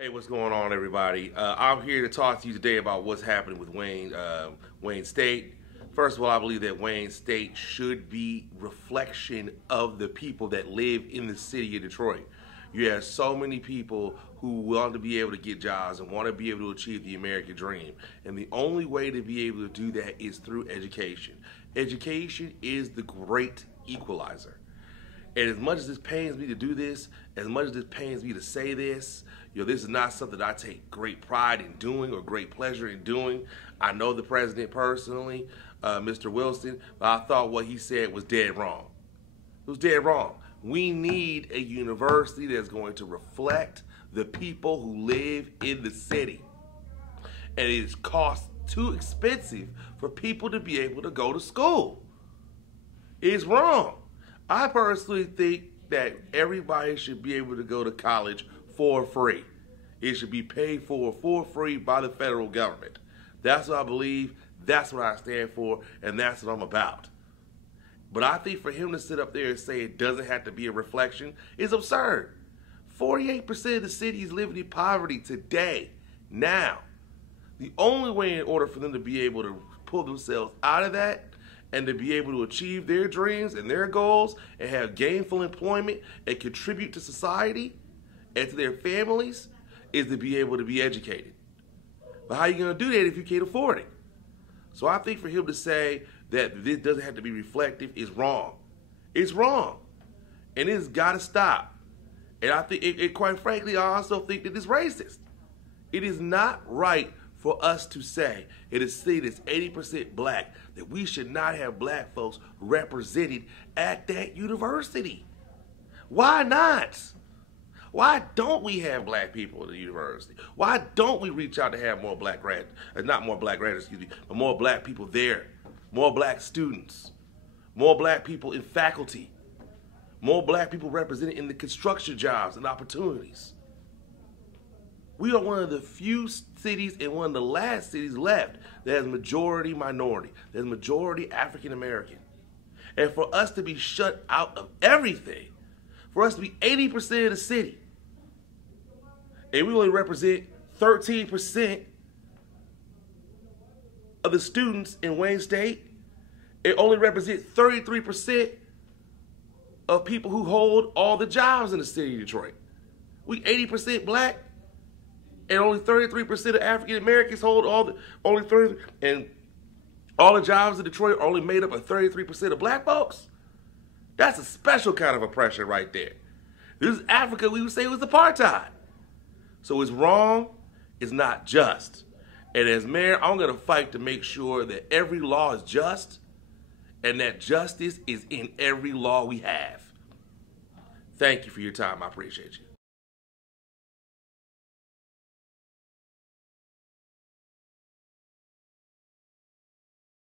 Hey, what's going on, everybody? I'm here to talk to you today about what's happening with Wayne State. First of all, I believe that Wayne State should be reflection of the people that live in the city of Detroit. You have so many people who want to be able to get jobs and want to be able to achieve the American dream. And the only way to be able to do that is through education. Education is the great equalizer. And as much as this pains me to do this, as much as this pains me to say this, this is not something that I take great pride in doing or great pleasure in doing. I know the president personally, Mr. Wilson, but I thought what he said was dead wrong. It was dead wrong. We need a university that's going to reflect the people who live in the city. And it is cost too expensive for people to be able to go to school. It's wrong. I personally think that everybody should be able to go to college for free. It should be paid for free by the federal government. That's what I believe, that's what I stand for, and that's what I'm about. But I think for him to sit up there and say it doesn't have to be a reflection is absurd. 48% of the city is living in poverty today, now. The only way in order for them to be able to pull themselves out of that and to be able to achieve their dreams and their goals and have gainful employment and contribute to society and to their families is to be able to be educated. But how are you going to do that if you can't afford it? So I think for him to say that this doesn't have to be reflective is wrong. It's wrong. And it's got to stop. And I think, quite frankly, I also think that it's racist. It is not right for us to say in a city that's 80% black that we should not have black folks represented at that university. Why not? Why don't we have black people at the university? Why don't we reach out to have more black graduates, not more black graduates, but more black people there, more black students, more black people in faculty, more black people represented in the construction jobs and opportunities? We are one of the few cities and one of the last cities left that has majority minority, that has majority African American. And for us to be shut out of everything, for us to be 80% of the city, and we only represent 13% of the students in Wayne State, it only represents 33% of people who hold all the jobs in the city of Detroit. We 80% black, and only 33% of African Americans hold only 30, and all the jobs in Detroit are only made up of 33% of black folks. That's a special kind of oppression right there. This is Africa, we would say it was apartheid. So it's wrong, it's not just. And as mayor, I'm gonna fight to make sure that every law is just and that justice is in every law we have. Thank you for your time, I appreciate you.